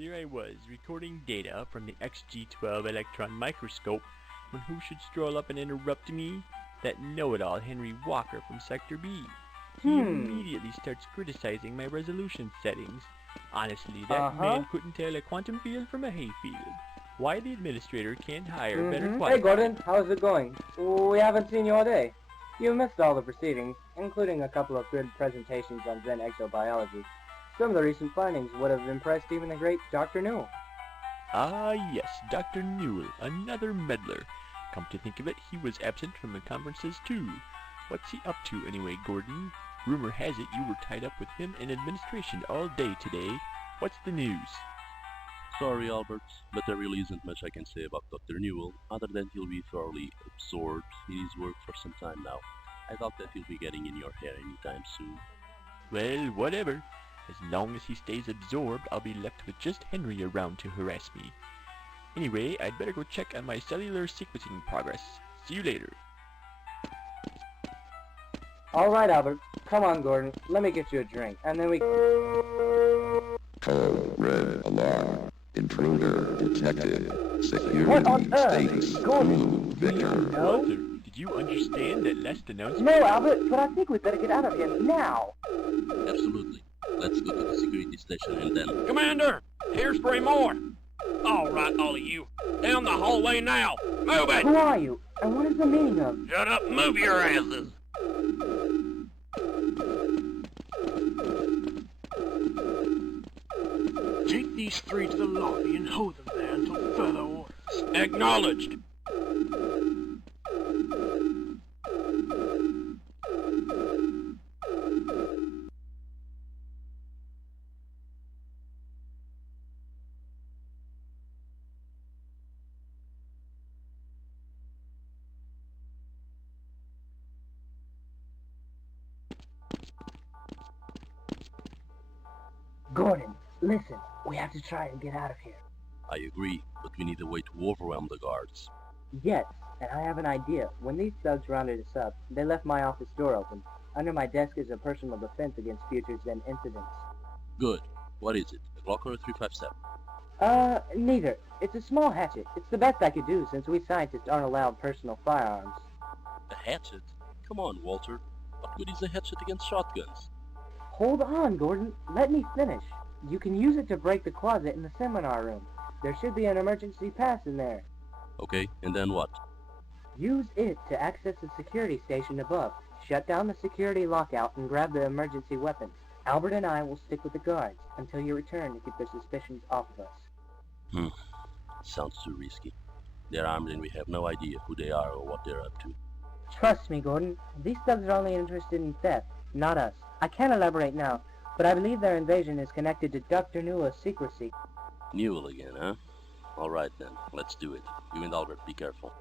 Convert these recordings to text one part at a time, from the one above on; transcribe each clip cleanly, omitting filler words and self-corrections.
there I was, recording data from the XG12 electron microscope, when who should stroll up and interrupt me? That know-it-all Henry Walker from Sector B. He immediately starts criticizing my resolution settings. Honestly, that man couldn't tell a quantum field from a hayfield. Why the administrator can't hire better qualified... Hey Gordon, how's it going? We haven't seen you all day. You missed all the proceedings, including a couple of good presentations on Zen exobiology. Some of the recent findings would have impressed even the great Dr. Newell. Ah yes, Dr. Newell, another meddler. Come to think of it, he was absent from the conferences too. What's he up to anyway, Gordon? Rumor has it you were tied up with him in administration all day today. What's the news? Sorry, Albert, but there really isn't much I can say about Dr. Newell, other than he'll be thoroughly absorbed in his work for some time now. I doubt that he'll be getting in your hair anytime soon. Well, whatever. As long as he stays absorbed, I'll be left with just Henry around to harass me. Anyway, I'd better go check on my cellular sequencing progress. See you later. Alright, Albert. Come on, Gordon. Let me get you a drink, and then we... Code red alarm. Intruder detected. What on Security earth? status Gordon, Victor. no? Walter, did you understand that last announcement? No, Albert, but I think we better get out of here now. Absolutely. Let's go to the security station and then... Commander, here's 3 more. All right, all of you. Down the hallway now. Move it. Who are you? And what is the meaning of... Shut up and move your asses. Take these 3 to the lobby and hold them there until further orders. Acknowledged. Gordon, listen. We have to try and get out of here. I agree, but we need a way to overwhelm the guards. Yes, and I have an idea. When these thugs rounded us up, they left my office door open. Under my desk is a personal defense against future Zen incidents. Good. What is it? A Glock or a 357? Neither. It's a small hatchet. It's the best I could do since we scientists aren't allowed personal firearms. A hatchet? Come on, Walter. What good is a hatchet against shotguns? Hold on, Gordon. Let me finish. You can use it to break the closet in the seminar room. There should be an emergency pass in there. Okay, and then what? Use it to access the security station above. Shut down the security lockout and grab the emergency weapons. Albert and I will stick with the guards until you return to keep their suspicions off of us. Sounds too risky. They're armed and we have no idea who they are or what they're up to. Trust me, Gordon. These thugs are only interested in theft, not us. I can't elaborate now, but I believe their invasion is connected to Dr. Newell's secrecy. Newell again, huh? Alright then, let's do it. You and Albert, be careful.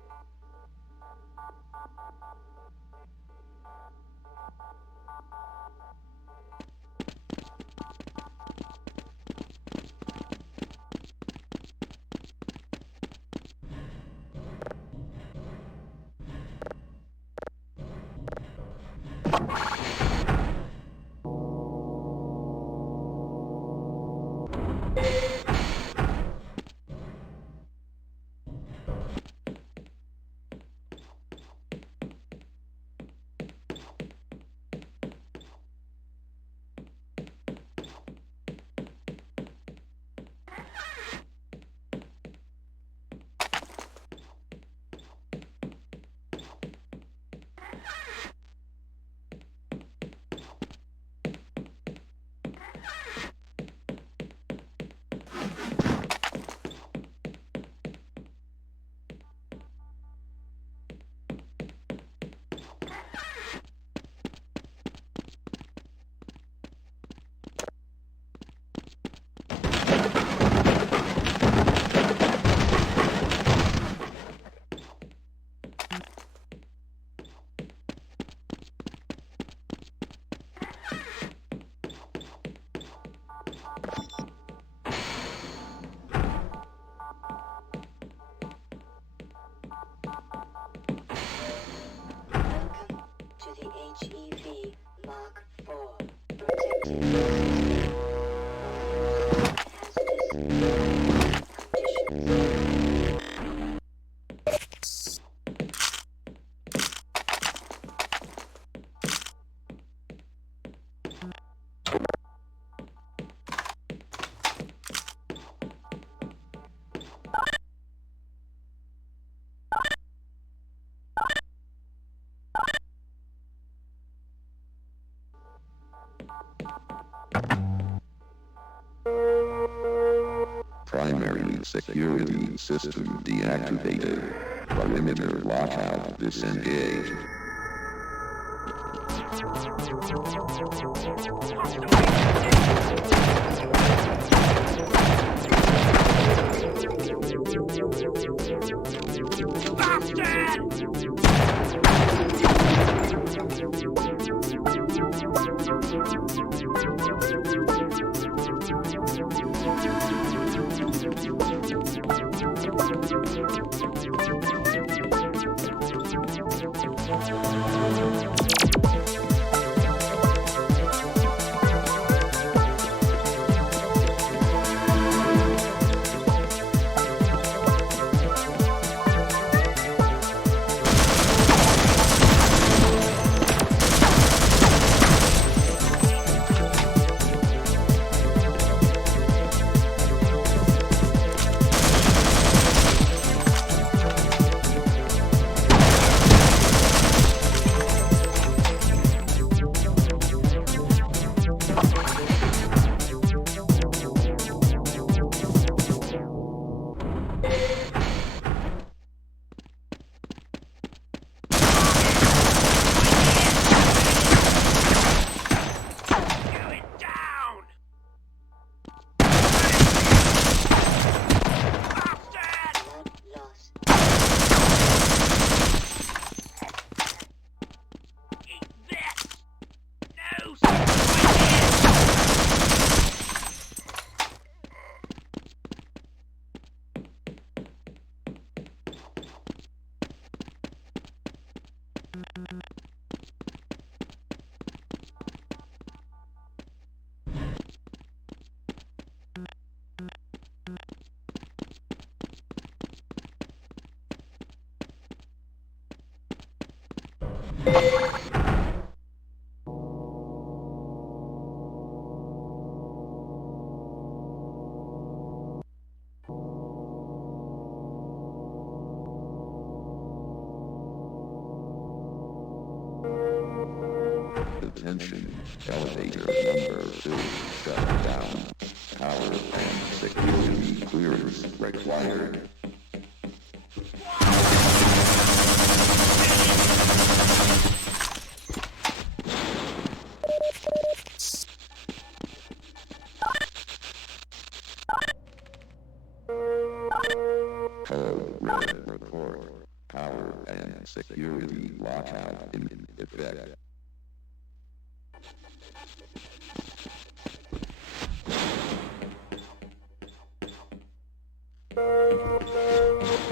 Primary security system deactivated. Perimeter lockout disengaged. Attention, elevator number 2 shut down. Power and security clearance required. Code red report. Power and security lockout in effect.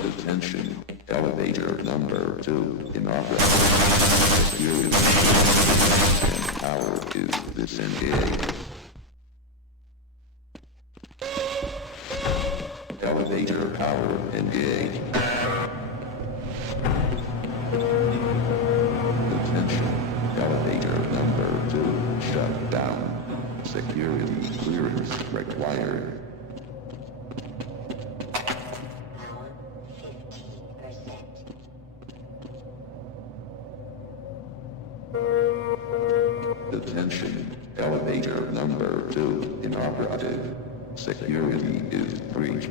Attention, elevator number 2 inoperable. Security and power is disengaged. Elevator power engaged. Attention, elevator number 2 shut down. Security clearance required. Attention, elevator number 2 inoperative. Security is breached.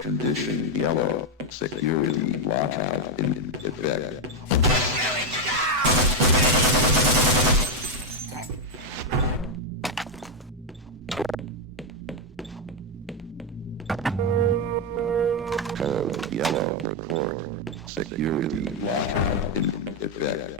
Condition yellow. Security lockout in effect. Code yellow report. Security lockout in effect.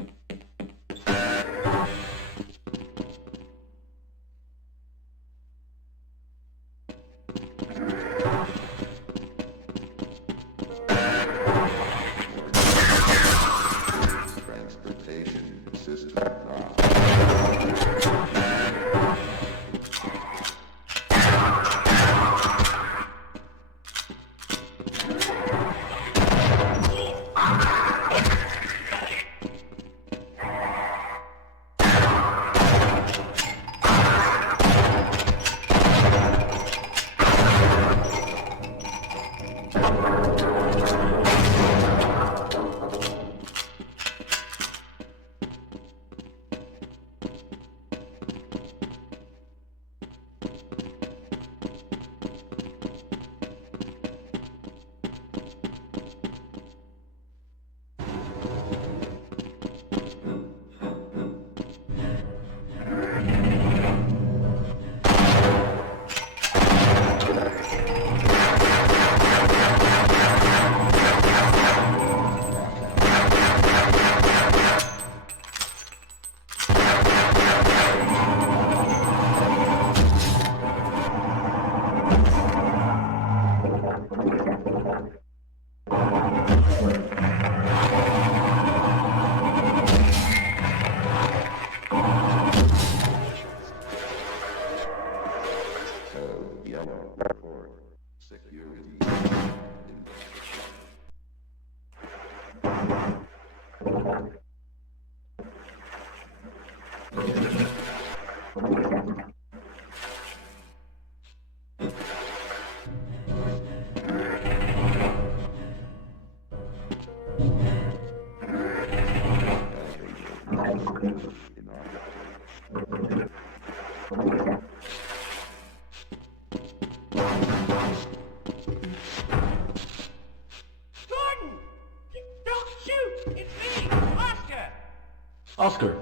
Oscar,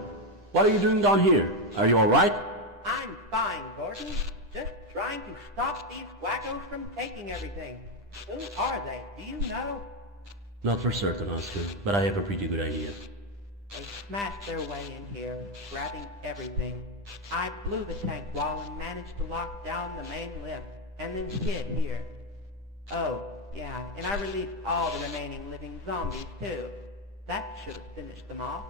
what are you doing down here? Are you alright? I'm fine, Gordon. Just trying to stop these wackos from taking everything. Who are they? Do you know? Not for certain, Oscar, but I have a pretty good idea. They smashed their way in here, grabbing everything. I blew the tank wall and managed to lock down the main lift, and then hid here. Oh, yeah, and I released all the remaining living zombies, too. That should have finished them off.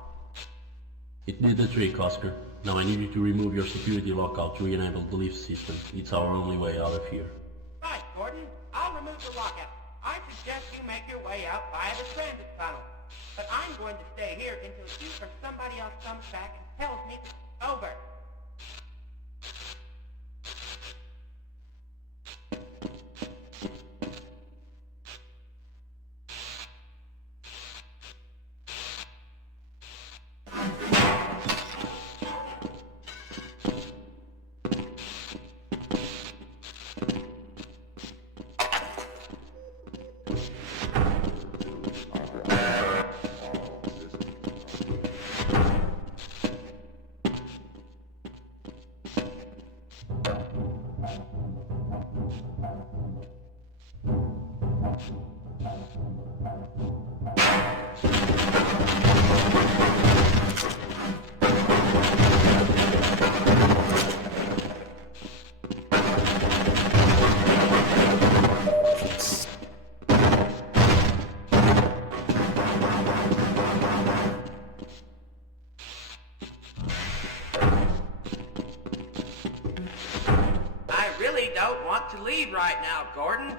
It did the trick, Oscar. Now I need you to remove your security lockout to re-enable the lift system. It's our only way out of here. Right, Gordon. I'll remove the lockout. I suggest you make your way out via the transit tunnel. But I'm going to stay here until you or somebody else comes back and tells me it's over. To leave right now, Gordon.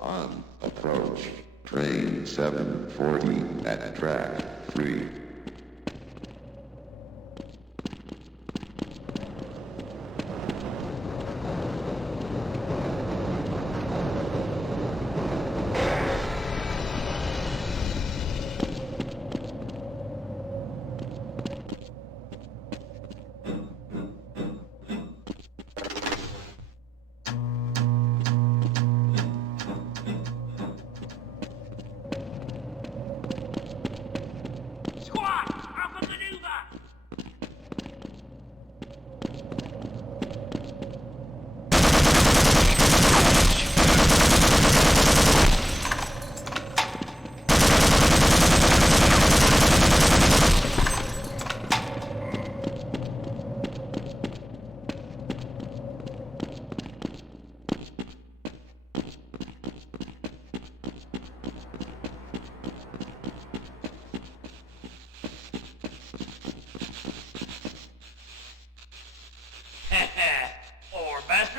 On approach, train 740 at track 3.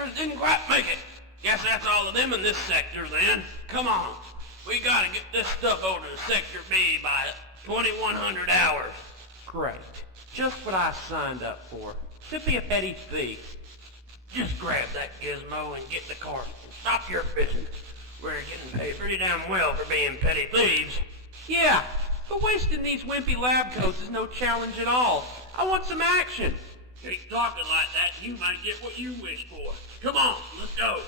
sectors didn't quite make it. Guess that's all of them in this sector then. Come on. We gotta get this stuff over to Sector B by 2100 hours. Great. Just what I signed up for. To be a petty thief. Just grab that gizmo and get in the car. Stop your fishing. We're getting paid pretty damn well for being petty thieves. Yeah, but wasting these wimpy lab coats is no challenge at all. I want some action. Keep talking like that and you might get what you wish for. Come on, let's go.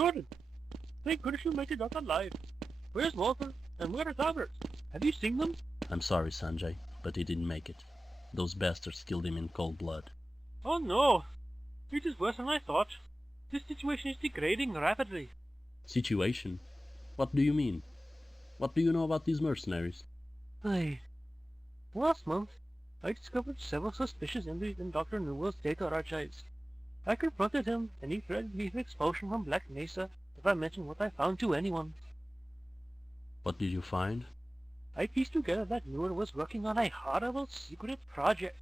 Gordon! Thank goodness you made it out alive. Where's Walter? And where are Albert? Have you seen them? I'm sorry, Sanjay, but he didn't make it. Those bastards killed him in cold blood. Oh no! It is worse than I thought. This situation is degrading rapidly. Situation? What do you mean? What do you know about these mercenaries? Last month, I discovered several suspicious entries in Dr. Newell's data archives. I confronted him, and he threatened me with expulsion from Black Mesa if I mentioned what I found to anyone. What did you find? I pieced together that Newell was working on a horrible secret project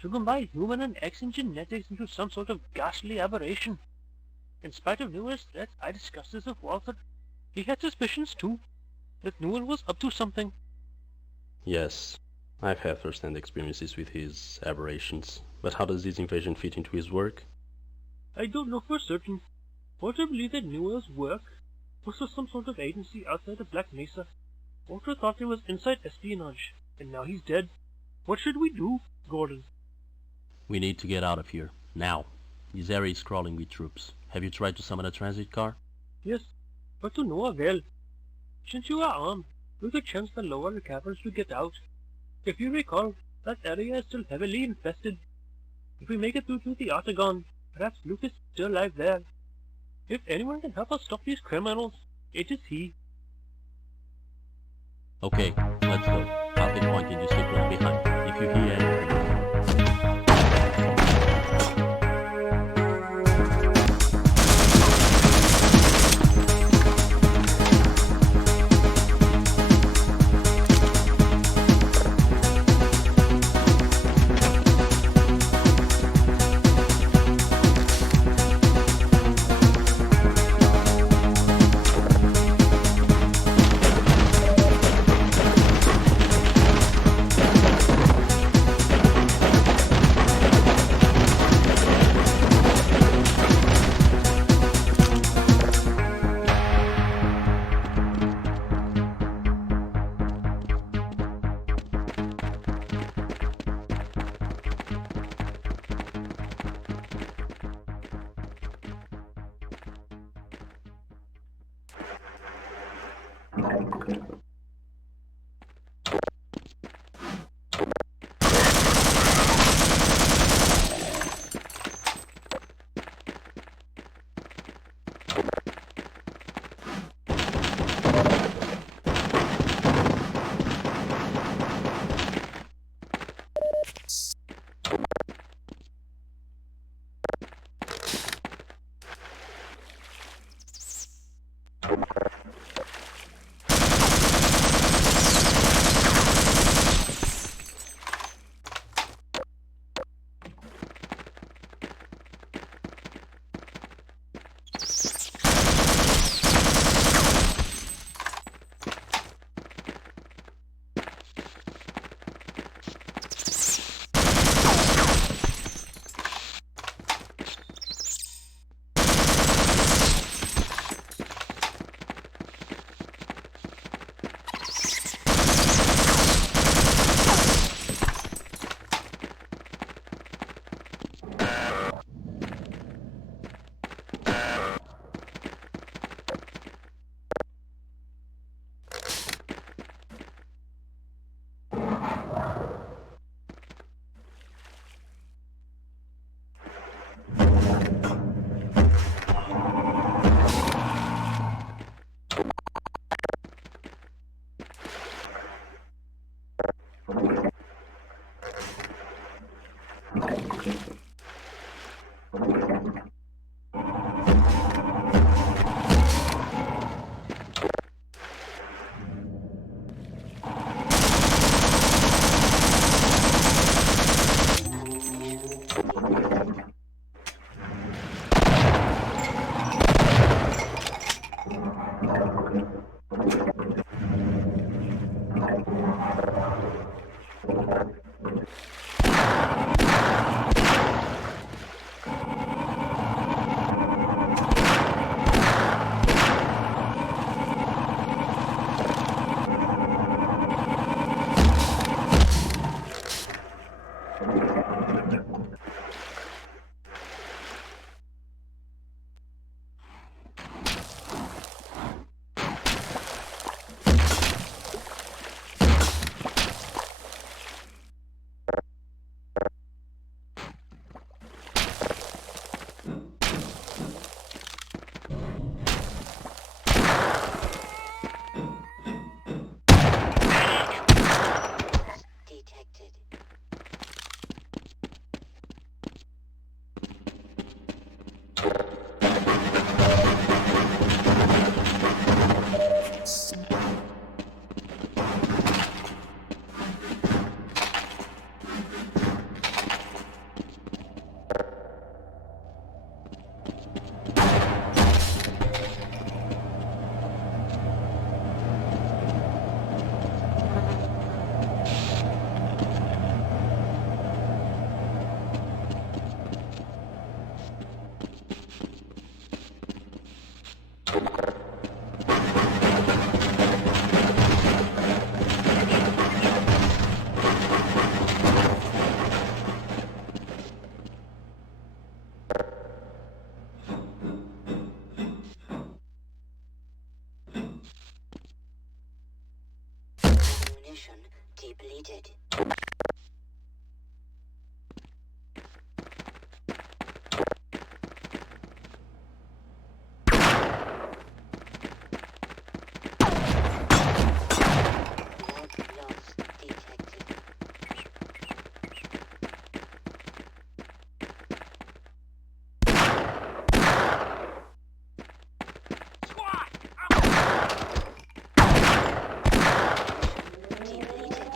to combine human and Xen genetics into some sort of ghastly aberration. In spite of Newell's threats, I discussed this with Walter. He had suspicions too, that Newell was up to something. Yes, I've had first-hand experiences with his aberrations, but how does this invasion fit into his work? I don't know for certain. Walter believed that Newell's work was for some sort of agency outside of Black Mesa. Walter thought it was inside espionage, and now he's dead. What should we do, Gordon? We need to get out of here, now. This area is crawling with troops. Have you tried to summon a transit car? Yes, but to no avail. Since you are armed, we could chance the lower caverns to get out. If you recall, that area is still heavily infested. If we make it through to the Octagon, perhaps Luke is still alive there. If anyone can help us stop these criminals, it is he. Okay, let's go. I'll pinpoint and you stay close behind. If you hear anything... Ammunition depleted. Log loss detected. Depleted.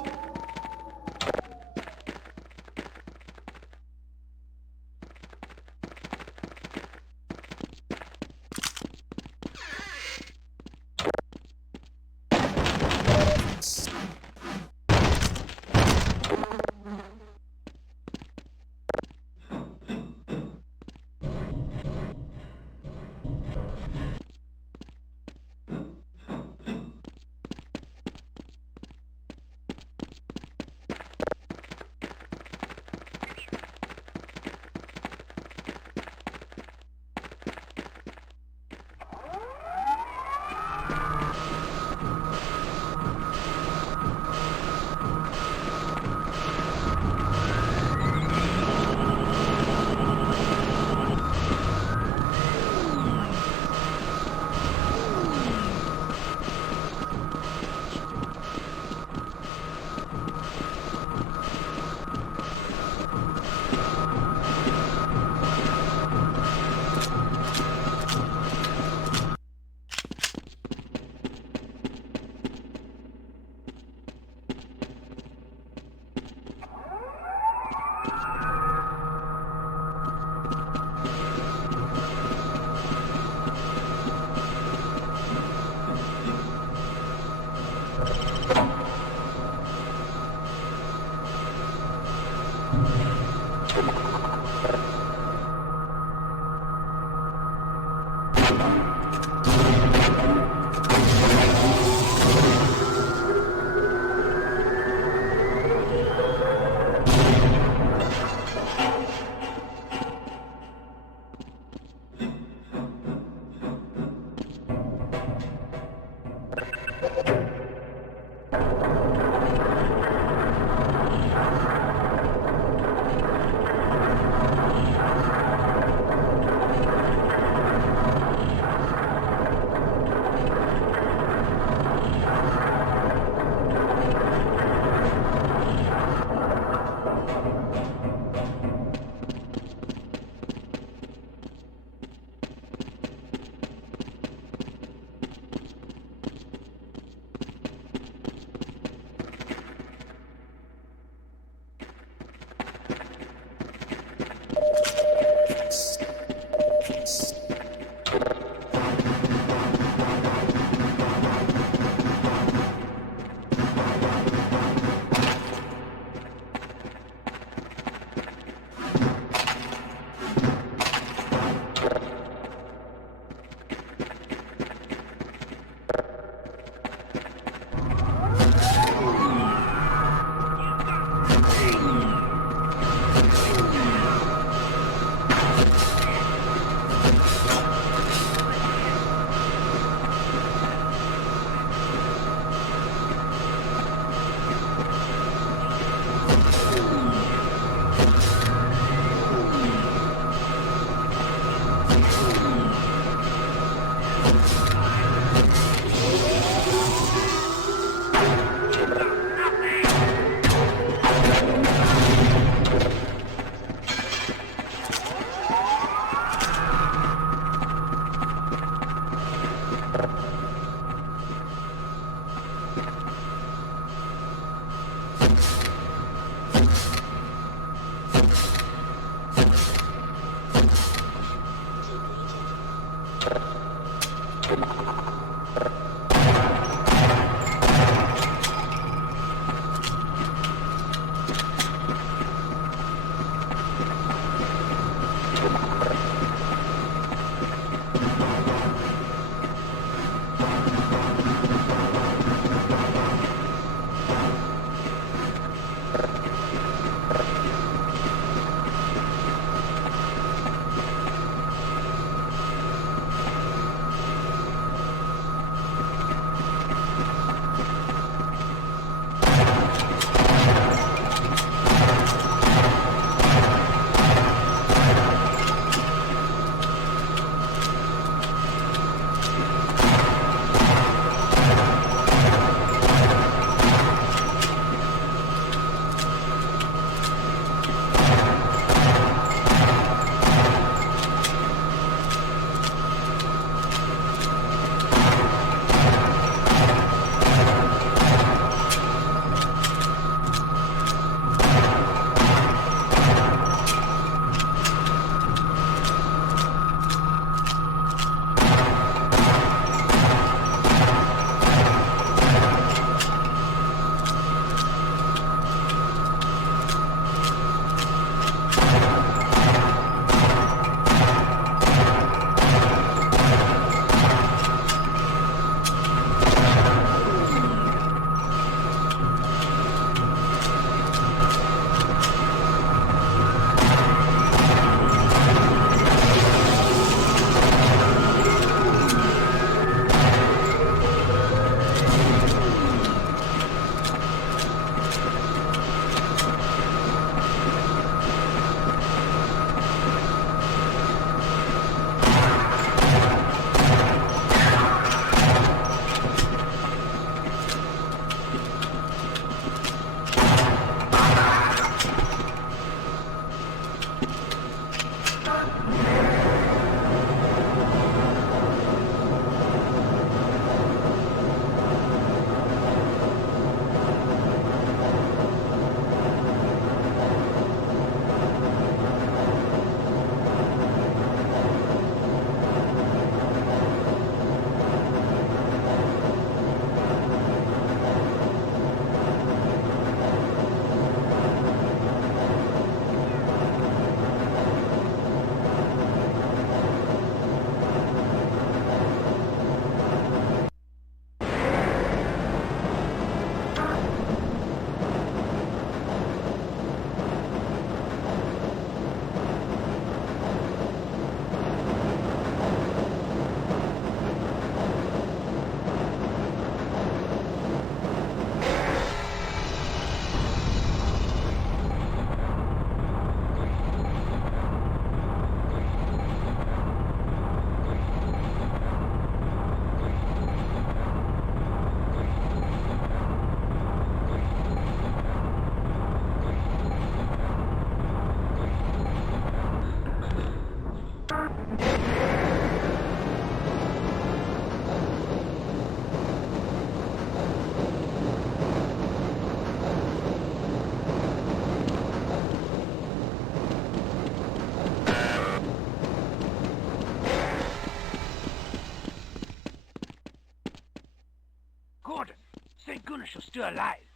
goodness you're still alive.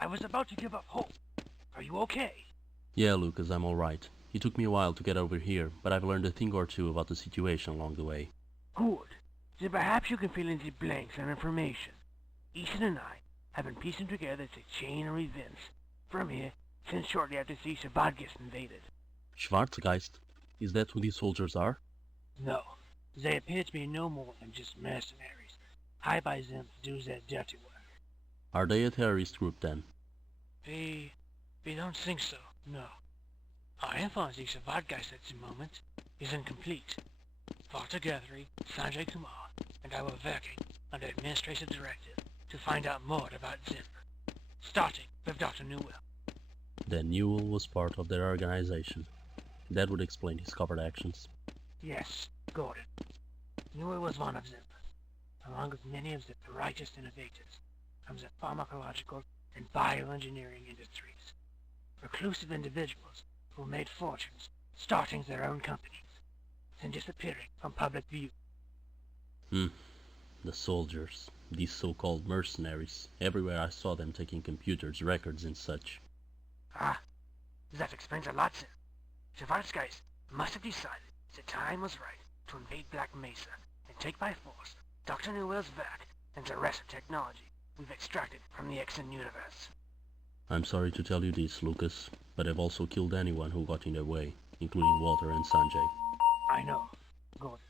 I was about to give up hope. Are you okay? Yeah, Lucas, I'm alright. It took me a while to get over here, but I've learned a thing or two about the situation along the way. Good. Then perhaps you can fill in the blanks on information. Ethan and I have been piecing together the chain of events from here since shortly after the Schwarzgeist invaded. Schwarzgeist? Is that who these soldiers are? No, they appear to be no more than just mercenaries, hired by them to do their dirty work. Are they a terrorist group then? We don't think so, no. Our info on the Schwarzgeist at the moment is incomplete. Dr. Guthrie, Sanjay Kumar, and I were working under administrative directive to find out more about them, starting with Dr. Newell. Then Newell was part of their organization. That would explain his covert actions. Yes, Gordon. Newell was one of them, along with many of the brightest innovators from the pharmacological and bioengineering industries. Reclusive individuals who made fortunes starting their own companies, then disappearing from public view. The soldiers, these so-called mercenaries. Everywhere I saw them taking computers, records and such. Ah, that explains a lot, sir. Schwarzgeist must have decided the time was right to invade Black Mesa and take by force Dr. Newell's work and the rest of technology we've extracted from the Exen universe. I'm sorry to tell you this, Lucas, but I've also killed anyone who got in their way, including Walter and Sanjay. I know, Gordon.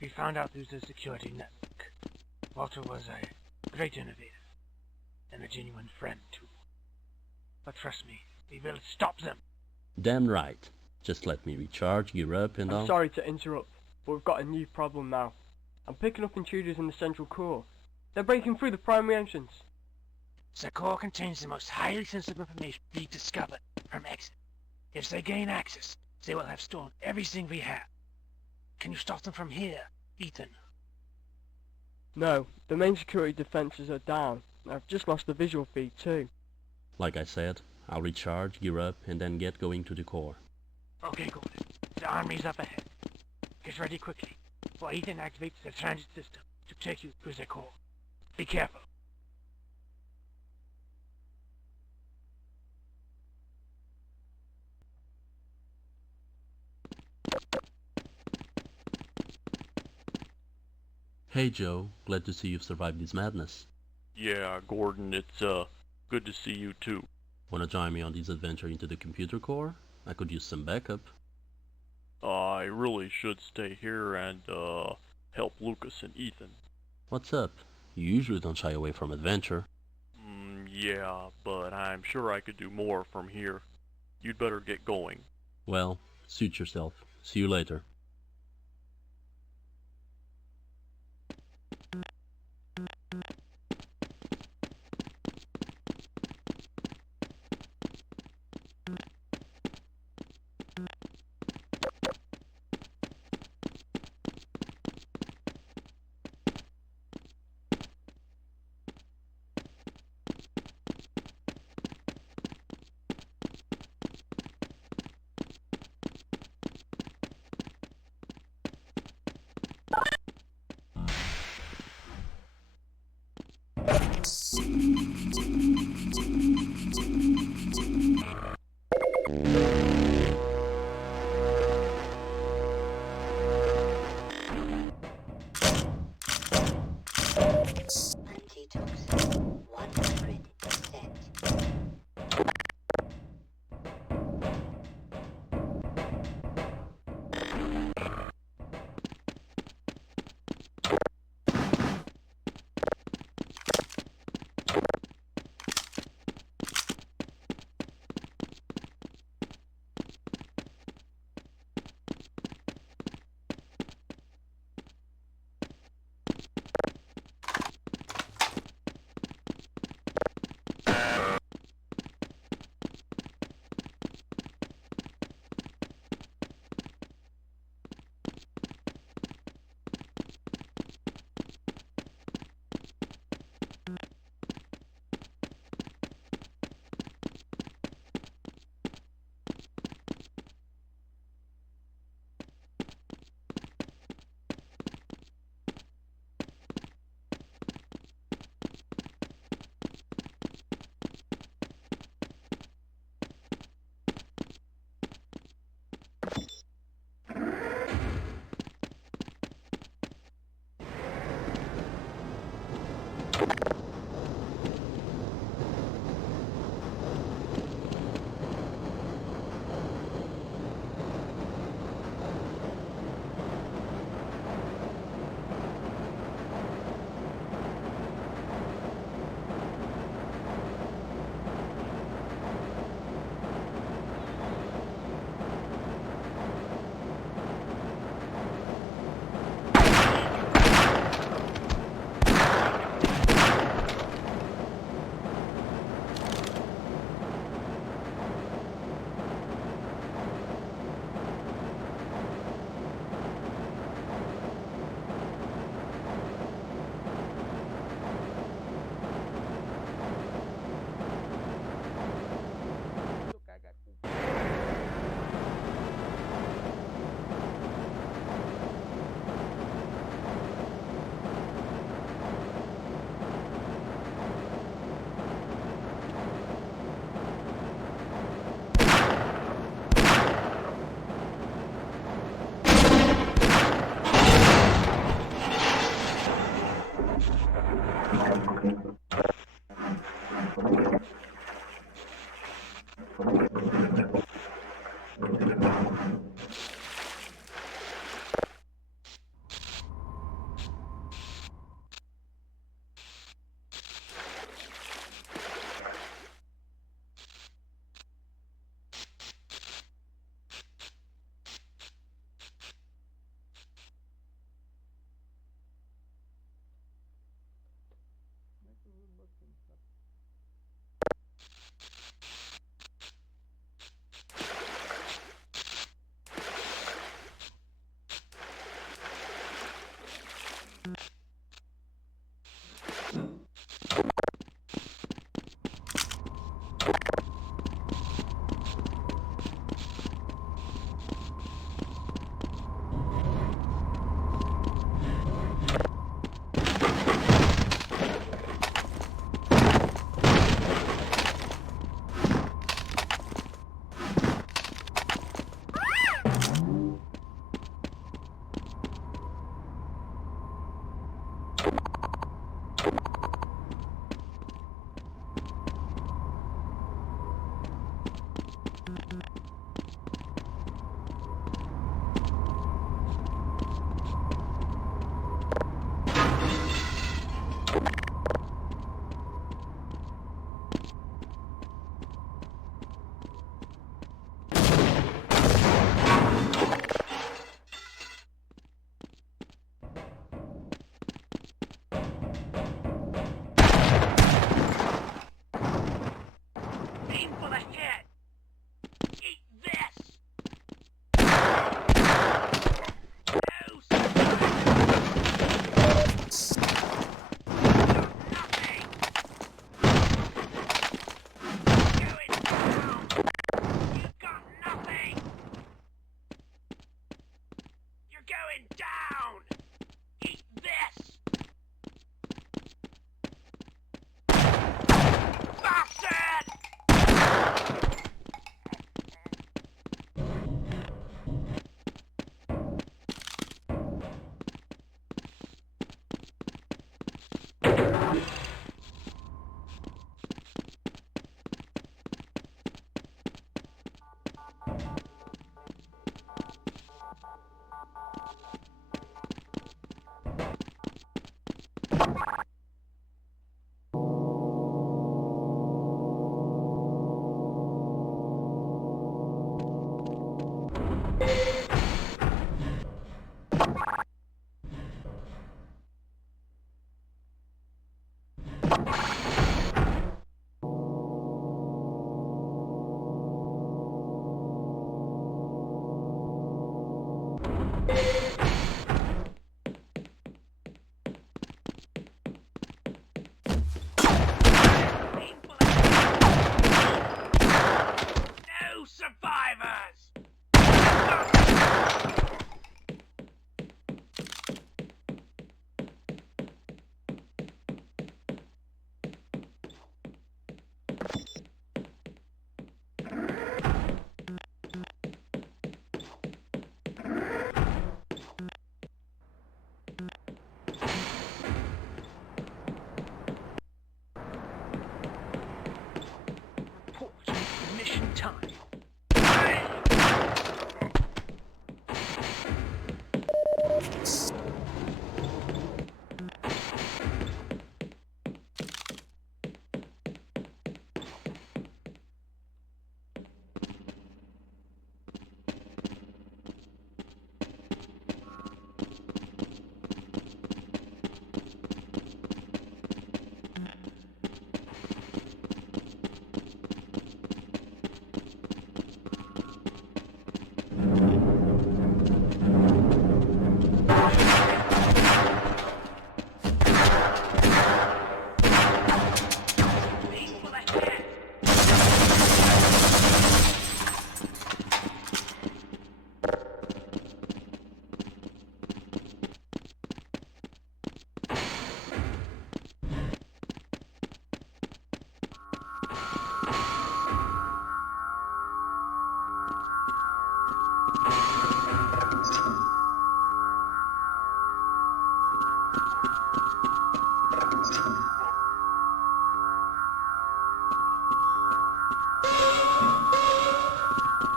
We found out through the security network. Walter was a great innovator, and a genuine friend, too. But trust me, we will stop them. Damn right. Just let me recharge, gear up, and I'm sorry to interrupt, but we've got a new problem now. I'm picking up intruders in the central core. They're breaking through the primary entrance. The core contains the most highly sensitive information we discovered from Exit. If they gain access, they will have stolen everything we have. Can you stop them from here, Ethan? No, the main security defenses are down. I've just lost the visual feed too. like I said, I'll recharge, gear up, and then get going to the core. Okay, Gordon. The army's up ahead. Get ready quickly, while Ethan activates the transit system to take you through the core. Be careful. Hey Joe, glad to see you've survived this madness. Yeah, Gordon, it's good to see you too. Wanna join me on this adventure into the computer core? I could use some backup. I really should stay here and help Lucas and Ethan. What's up? You usually don't shy away from adventure. Yeah, but I'm sure I could do more from here. You'd better get going. Well, suit yourself. See you later. Antitoxin 100%.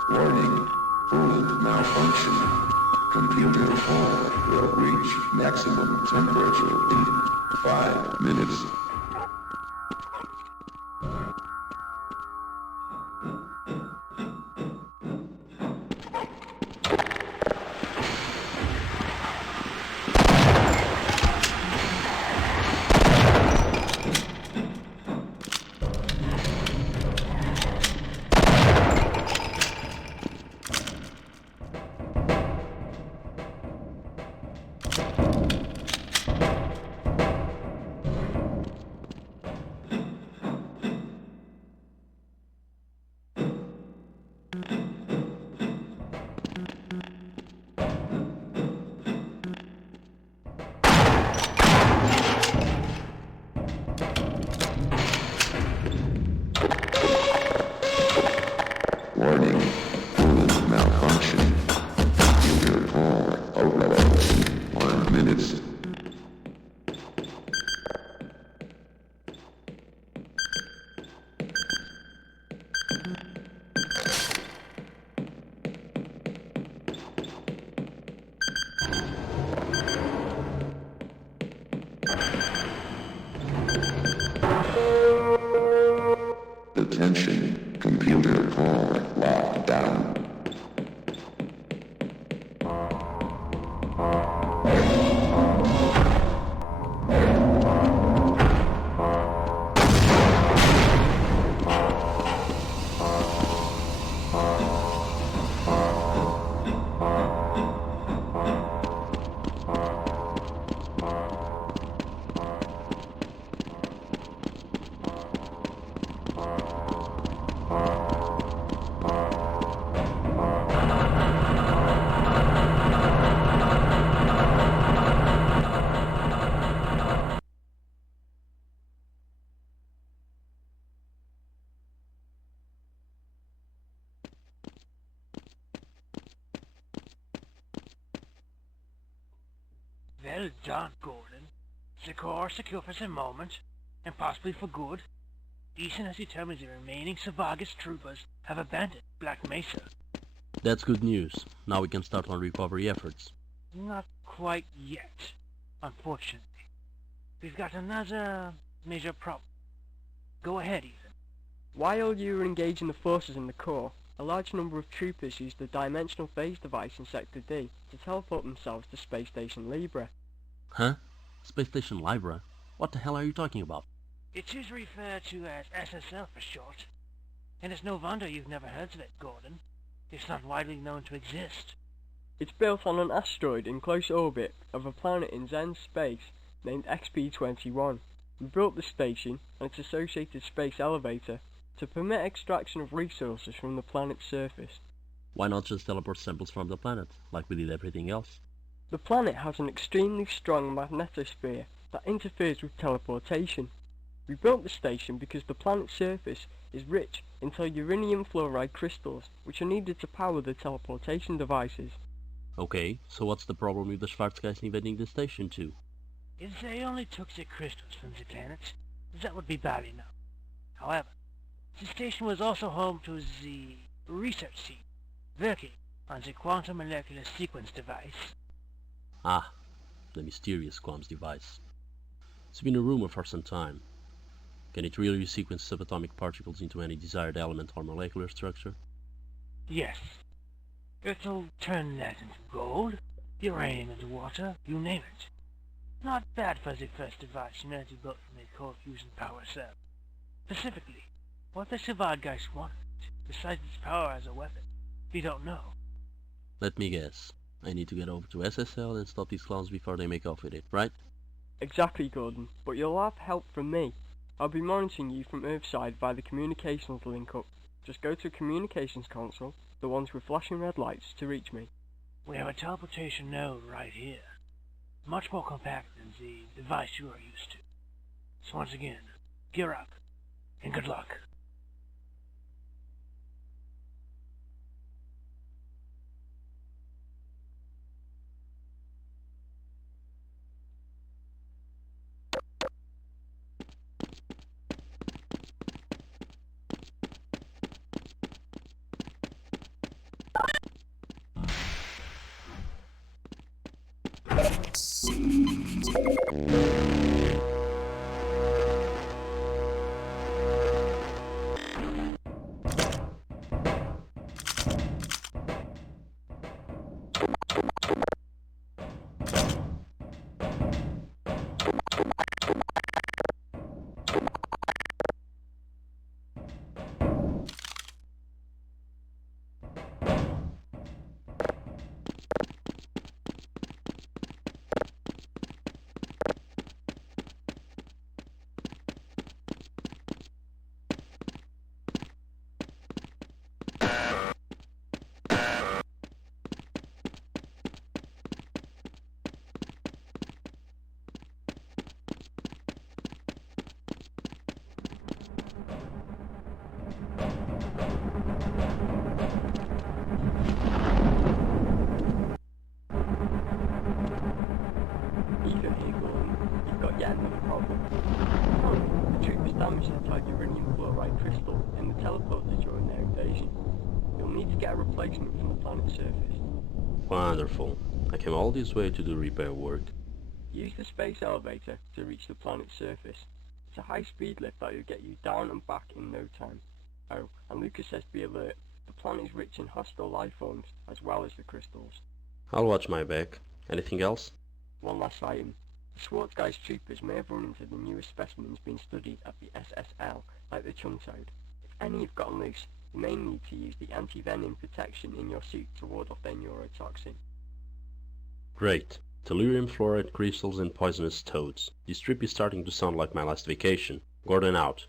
Warning, full malfunction. Computer core will reach maximum temperature in 5 minutes. Attention, computer core locked down. Well done, Gordon. The core secure for the moment, and possibly for good. Ethan has determined the remaining Schwarzgeist troopers have abandoned Black Mesa. That's good news. Now we can start on recovery efforts. Not quite yet, unfortunately. We've got another major problem. Go ahead, Ethan. While you were engaging the forces in the core, a large number of troopers used the dimensional phase device in Sector D to teleport themselves to Space Station Libra. Huh? Space Station Libra? What the hell are you talking about? It is referred to as SSL for short. And it's no wonder you've never heard of it, Gordon. It's not widely known to exist. It's built on an asteroid in close orbit of a planet in Zen space named XP-21. We built the station and its associated space elevator to permit extraction of resources from the planet's surface. Why not just teleport samples from the planet, like we did everything else? The planet has an extremely strong magnetosphere that interferes with teleportation. We built the station because the planet's surface is rich in uranium fluoride crystals, which are needed to power the teleportation devices. Okay, so what's the problem with the Schwarzgeist invading the station too? If they only took the crystals from the planet, that would be bad enough. However, the station was also home to the research team working on the quantum molecular sequence device. Ah, the mysterious quants device. It's been a rumor for some time. Can it really sequence subatomic particles into any desired element or molecular structure? Yes. It'll turn lead into gold, uranium into water, you name it. Not bad for the first device humanity built from a cold fusion power cell. Specifically, what the Schwarzgeist wanted, besides its power as a weapon, we don't know. Let me guess. I need to get over to SSL and stop these clowns before they make off with it, right? Exactly, Gordon, but you'll have help from me. I'll be monitoring you from Earthside via the communications link-up. Just go to communications console, the ones with flashing red lights, to reach me. We have a teleportation node right here. Much more compact than the device you are used to. So once again, gear up, and good luck. damaged the uranium fluoride crystal in the teleporter during their invasion. You'll need to get a replacement from the planet's surface. Wonderful. I came all this way to do repair work. Use the space elevator to reach the planet's surface. It's a high-speed lift that will get you down and back in no time. Oh, and Lucas says be alert. The planet is rich in hostile life forms, as well as the crystals. I'll watch my back. Anything else? One last item. The Schwarzgeist troopers may have run into the newest specimens being studied at the SSL, like the chum toad. If any have gotten loose, you may need to use the anti-venom protection in your suit to ward off their neurotoxin. Great. Tellurium fluoride crystals and poisonous toads. This trip is starting to sound like my last vacation. Gordon out.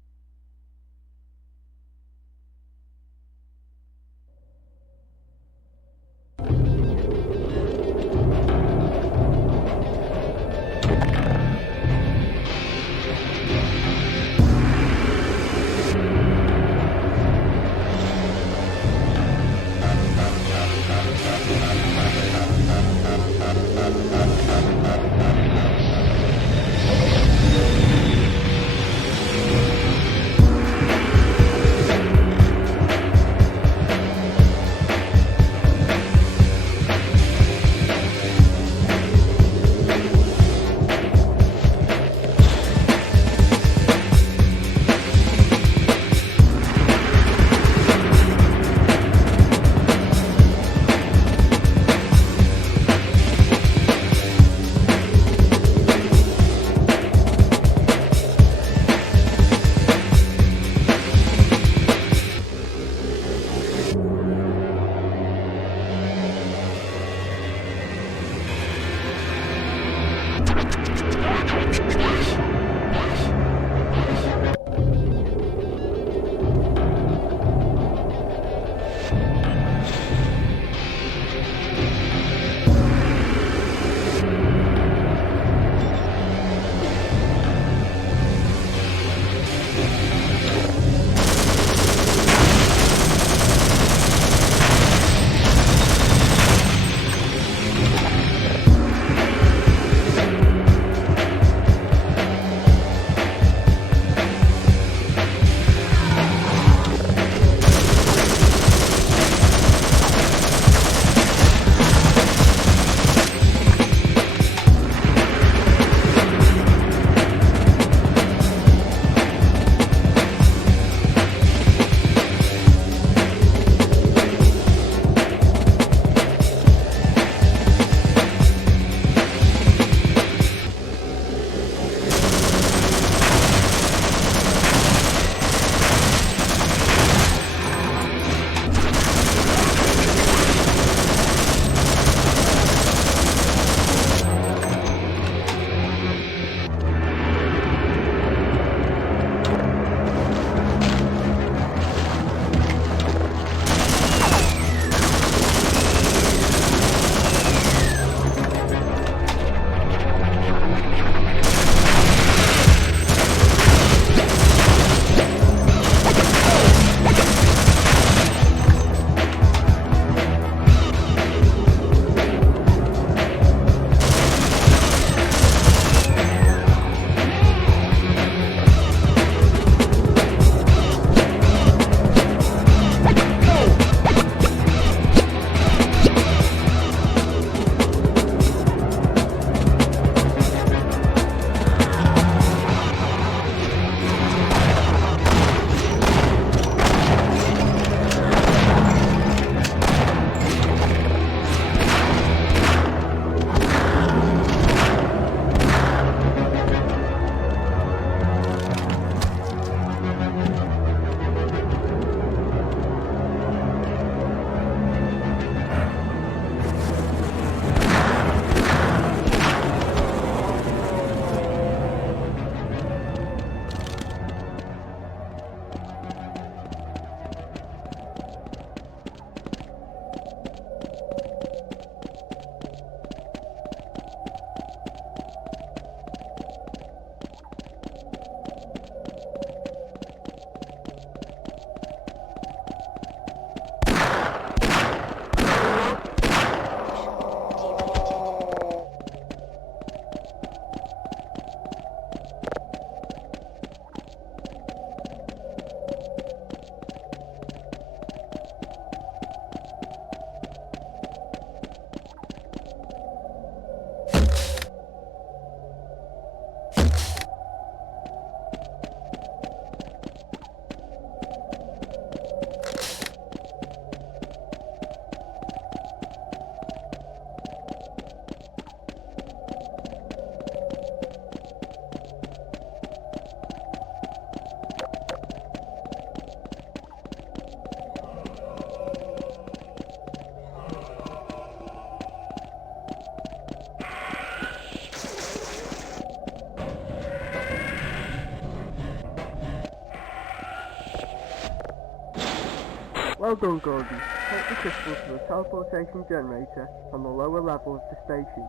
Well done, Gordon. Take the crystal to the teleportation generator on the lower level of the station.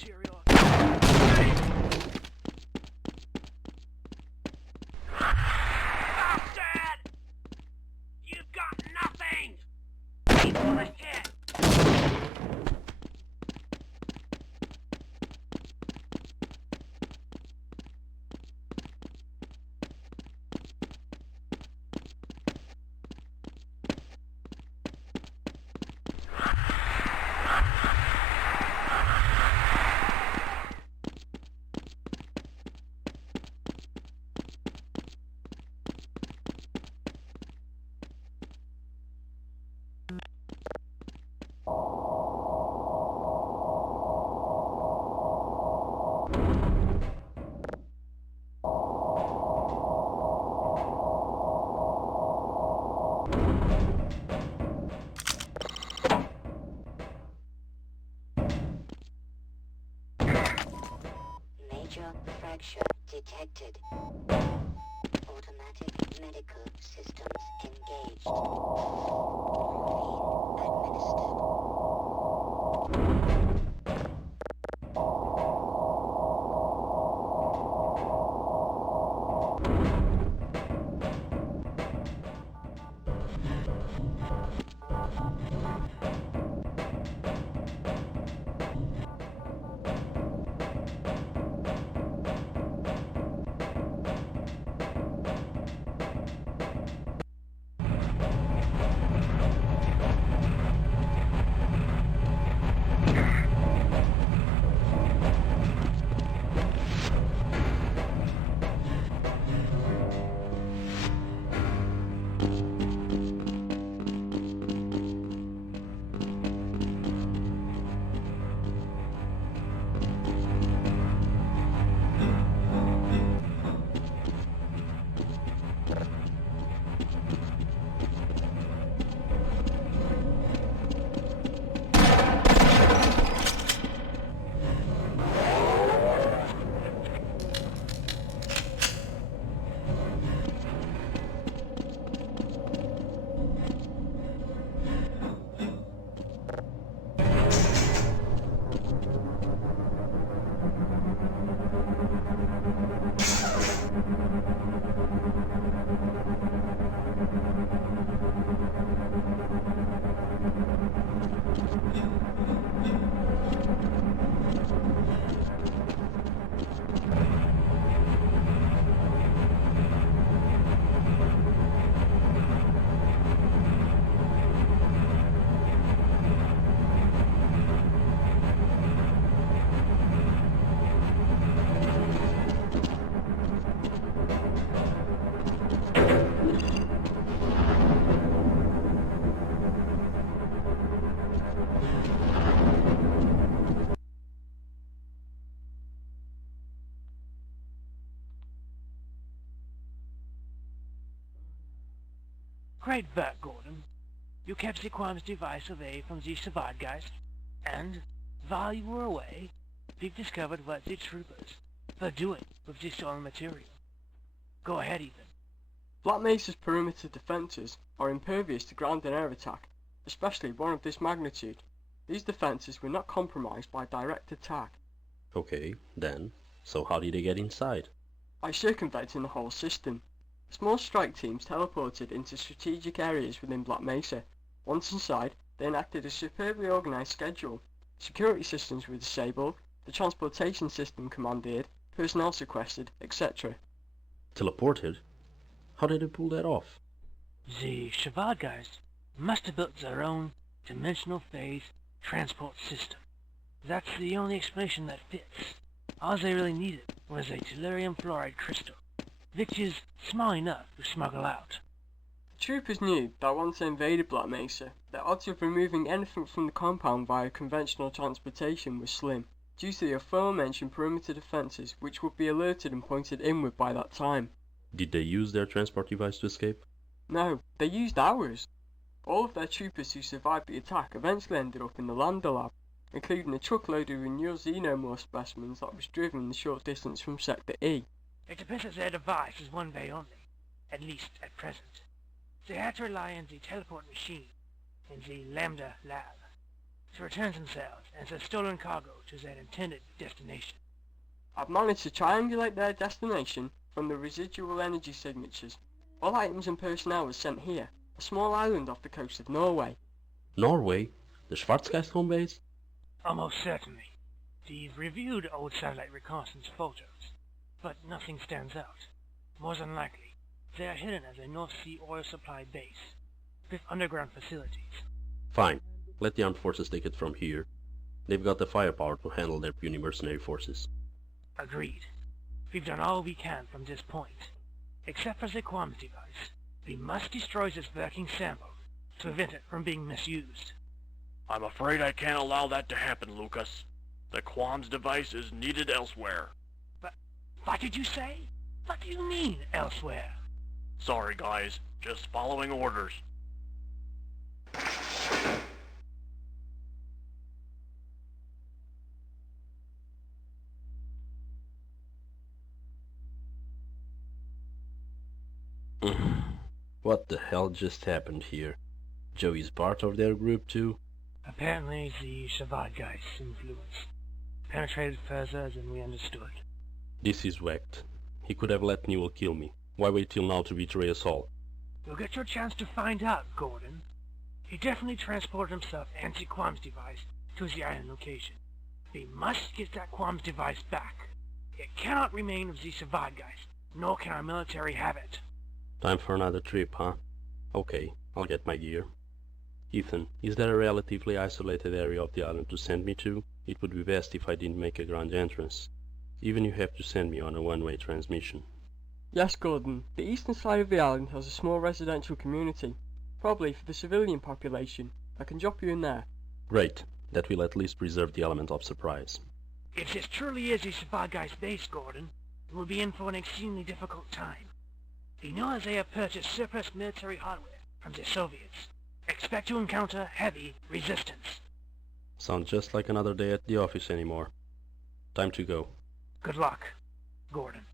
material. Bastard! You've got nothing! Aim for the head! Major fracture detected. Automatic medical systems engaged. Morphine administered. Great work, Gordon. You kept the Quam's device away from the Schwarzgeist, and, while you were away, we've discovered what the troopers were doing with the stolen material. Go ahead, Ethan. Black Mesa's perimeter defences are impervious to ground and air attack, especially one of this magnitude. These defences were not compromised by direct attack. Okay, then, so how did they get inside? By circumventing the whole system. Small strike teams teleported into strategic areas within Black Mesa. Once inside, they enacted a superbly organised schedule. Security systems were disabled, the transportation system commandeered, personnel sequestered, etc. Teleported? How did they pull that off? The Schwarzgeist must have built their own dimensional phase transport system. That's the only explanation that fits. All they really needed was a tellurium fluoride crystal, which is small enough to smuggle out. The troopers knew that once they invaded Black Mesa, the odds of removing anything from the compound via conventional transportation were slim, due to the aforementioned perimeter defences which would be alerted and pointed inward by that time. Did they use their transport device to escape? No, they used ours. All of their troopers who survived the attack eventually ended up in the Lander Lab, including a truckload of Newell Xenantromorph specimens that was driven the short distance from Sector E. It appears that their device is one way only, at least at present. They had to rely on the teleport machine in the Lambda Lab. to return themselves and their stolen cargo to their intended destination. I've managed to triangulate their destination from the residual energy signatures. All items and personnel was sent here, a small island off the coast of Norway. Norway? The Schwarzgeist home base? Almost certainly. We've reviewed old satellite reconnaissance photos, but nothing stands out. More than likely, they are hidden as a North Sea oil supply base, with underground facilities. Fine. Let the armed forces take it from here. They've got the firepower to handle their puny mercenary forces. Agreed. We've done all we can from this point. Except for the qualms device, we must destroy this working sample to prevent it from being misused. I'm afraid I can't allow that to happen, Lucas. The qualms device is needed elsewhere. But what did you say? What do you mean, elsewhere? Sorry, guys. Just following orders. What the hell just happened here? Joey's part of their group too? Apparently the Schwarzgeist influence penetrated further than we understood. This is whacked. He could have let Newell kill me. Why wait till now to betray us all? You'll get your chance to find out, Gordon. He definitely transported himself and the qualms device to the island location. We must get that qualms device back. It cannot remain with the Schwarzgeist, nor can our military have it. Time for another trip, huh? Okay, I'll get my gear. Ethan, is there a relatively isolated area of the island to send me to? It would be best if I didn't make a ground entrance. Even you have to send me on a one-way transmission. Yes, Gordon. The eastern side of the island has a small residential community. Probably for the civilian population. I can drop you in there. Great. That will at least preserve the element of surprise. If this truly is the Schwarzgeist base, Gordon, we'll be in for an extremely difficult time. We know they have purchased surplus military hardware from the Soviets. Expect to encounter heavy resistance. Sounds just like another day at the office anymore. Time to go. Good luck, Gordon.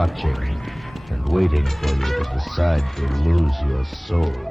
watching and waiting for you to decide to lose your soul.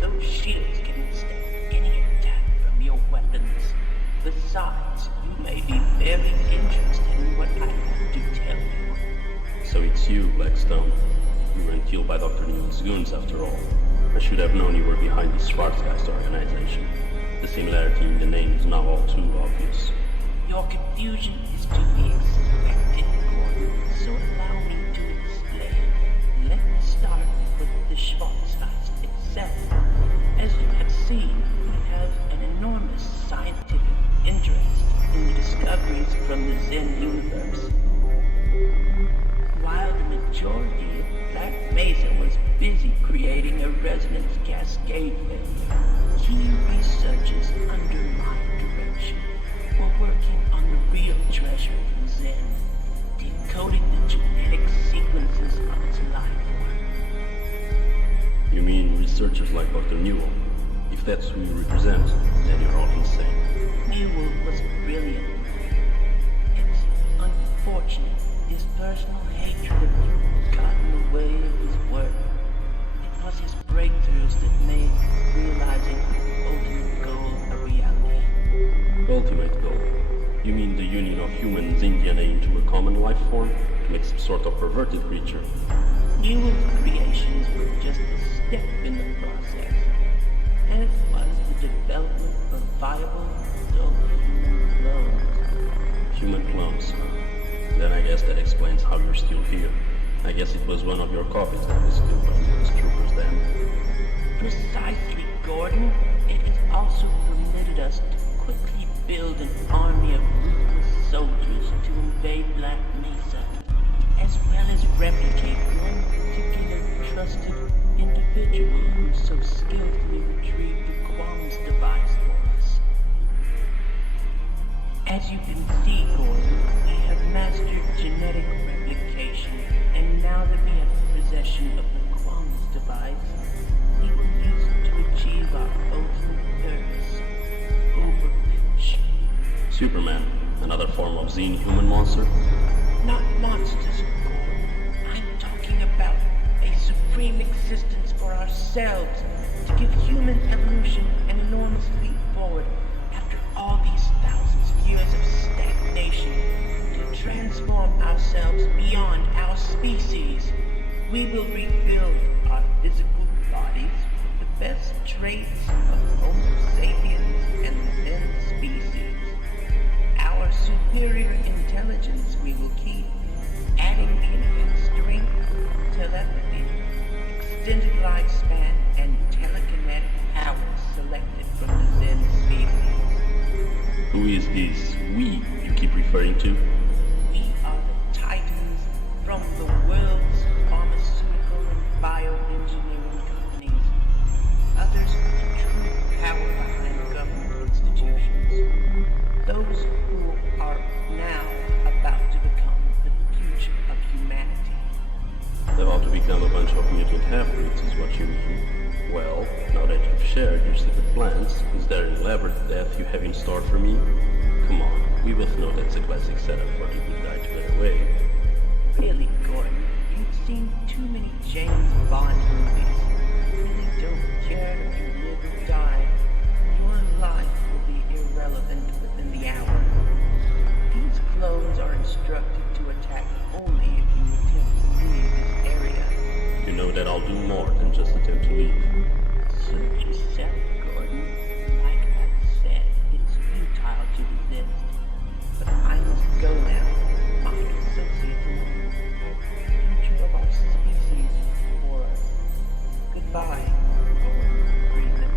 Those shields can withstand any attack from your weapons. Besides, you may be very interested in what I have to tell you. So it's you, Blackstone. You weren't killed by Dr. Newell's goons after all. I should have known you were behind the Schwarzgeist organization. The similarity in the name is now all too obvious. Your confusion is to be expected, Gordon, so allow me to explain. Let me start with the Schwarzgeist itself. As you have seen, we have an enormous scientific interest in the discoveries from the Zen universe. While the majority of Black Mesa was busy creating a resonance cascade failure, key researchers under my direction were working on the real treasure from Zen, decoding the genetic sequences of its life form. You mean researchers like Dr. Newell? If that's who you represent, then you're all insane. Newell was brilliant. It's unfortunate his personal hatred of you got in the way of his work. It was his breakthroughs that made realizing the ultimate goal a reality. Ultimate goal? You mean the union of humans in DNA into a common life form to make some sort of perverted creature? Newell's creations were just a step in the process, as was the development of viable adult human clones. Human clones, huh? Then I guess that explains how you're still here. I guess it was one of your copies that was killed by those troopers then. Precisely, Gordon. It has also permitted us to quickly build an army of ruthless soldiers to invade Black Mesa, as well as replicate one particular trusted individual who so skillfully retrieved the Qualms device for us. As you can see, Gordon, we have mastered genetic replication, and now that we have possession of the Qualms device, we will use it to achieve our ultimate purpose, overreach. Superman, another form of Xen human monster? Not monsters, Gordon. I'm talking about a supreme existence for ourselves, to give human evolution an enormous leap forward after all these thousands of years of stagnation, to transform ourselves beyond our species. We will rebuild our physical bodies with the best traits of Homo sapiens and the Zen species. Our superior intelligence we will keep, adding the enhanced strength, telepathy, extended lifespan, and telekinetic powers selected from the Zen species. Who is this we you keep referring to? We are the Titans from the world's pharmaceutical and bioengineering companies. Others are the true power behind government institutions. Those who are now about to become the future of humanity. About to become a bunch of mutant half-breeds is what you mean. Well, now that you've shared your secret plans, is there an elaborate death you have in store for me? Come on, we both know that's a classic setup for the good guy to get away. Really, Gordon, you've seen too many James Bond movies. You really don't care if you live or die. Your life will be irrelevant within the hour. These clones are instructed to attack only if you attempt to leave this area. You know that I'll do more than just attempt to leave. Suit yourself, Gordon. Like I said, it's futile to resist. But I must go now. My associates alone. The future of our species for us. Goodbye, Gordon Freeman.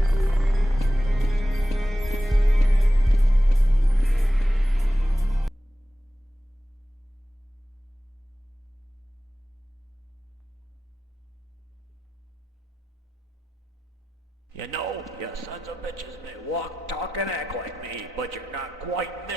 You know, you sons of bitches may walk, talk, and act like me, but you're not quite me.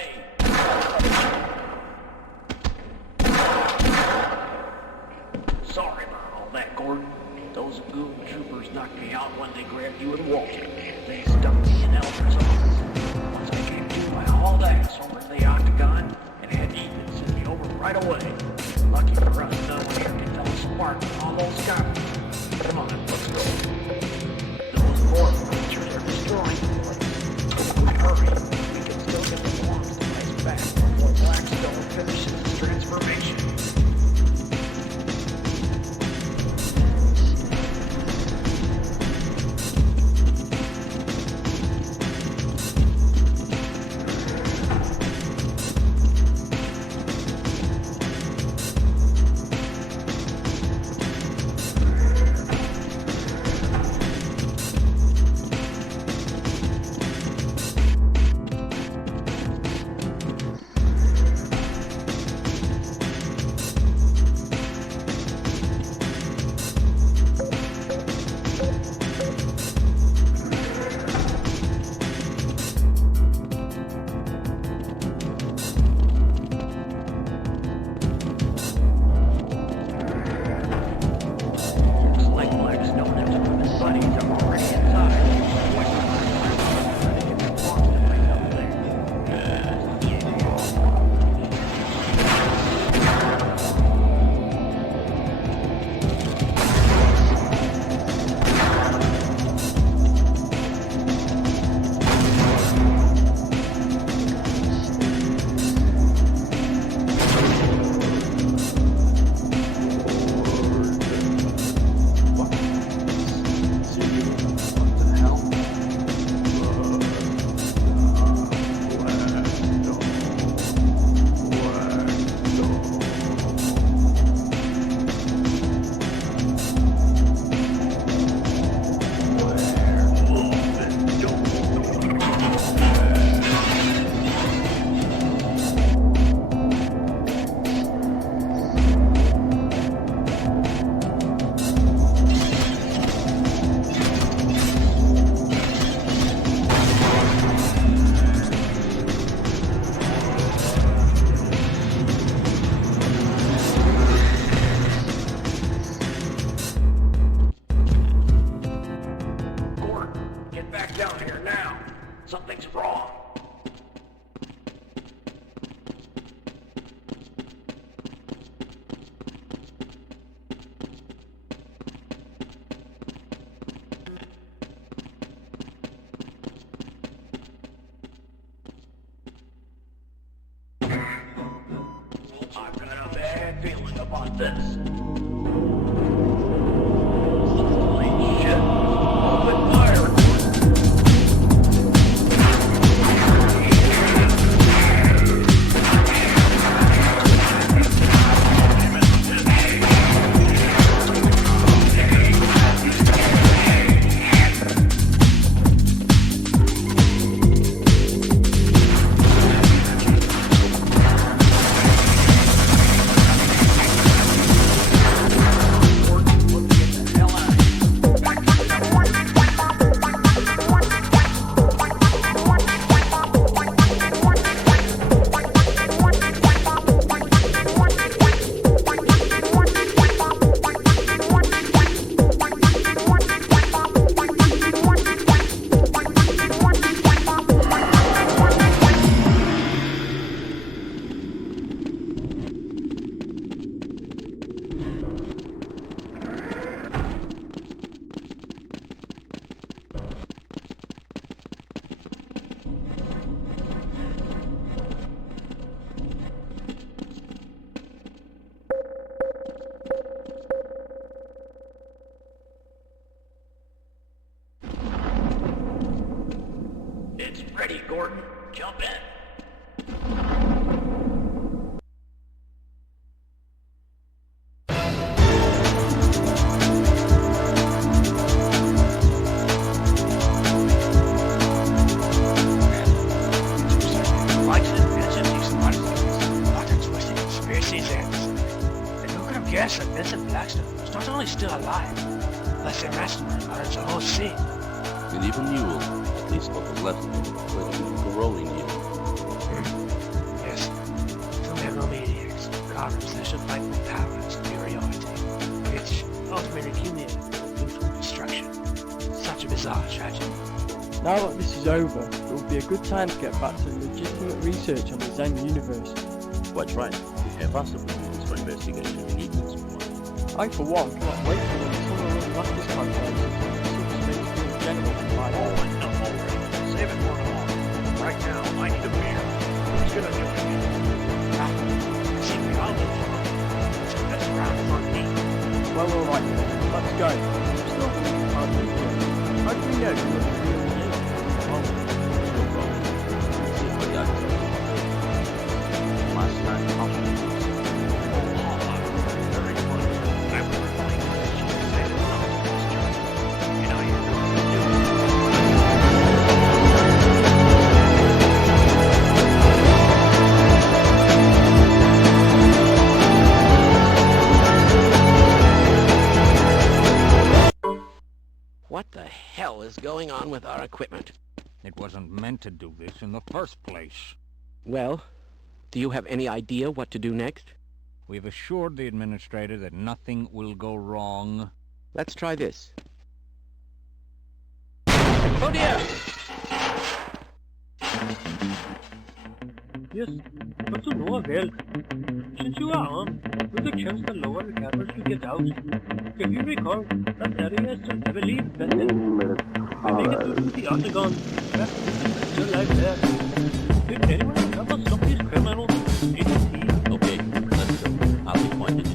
Sorry about all that, Gordon. Those goon troopers knocked me out when they grabbed you and Walter. They stuck me in Elmer's office. Once I came to, I hauled ass over to the octagon and had Ethan send me over right away. Lucky for us, no one here can tell us apart from all those guys. Come on, let's go. Something's wrong. I've got a bad feeling about this. Holy shit! Open fire! It's ready, Gordon. Jump in. That Vincent Blackstone was not only still alive, but their mastermind on its whole scene. And even Newell, at least what was left of him, whether he was rolling Newell. Yes, some egomaniacs carved obsessive frightful power and superiority, which ultimately accumulated in brutal destruction. Such a bizarre tragedy. Now that this is over, it will be a good time to get back to legitimate research on the Zen universe. Quite right. We have vast opportunities for investigation in equals. I, for one, cannot wait for when someone will left this conference subspace being general to find out. Oh, no, already. Save it for tomorrow. Right now, I need a beer. Who's gonna do it? See, we all look for them. It's the best round for me. Well, alright then, let's go. I'm still thinking about future. How do we know you're looking for the year? Oh, no problem. See if I got it. Last night, Very funny. I was replying to questions and I don't know this job. And I am going to do it. What the hell is going on with our equipment? It wasn't meant to do this in the first place. Well, do you have any idea what to do next? We've assured the administrator that nothing will go wrong. Let's try this. Oh dear! Yes, but to no avail. Since you are armed, with the chance the lower the cappers to get out. If you recall, that area is still heavily infested. I make it to the octagon. That's still life there.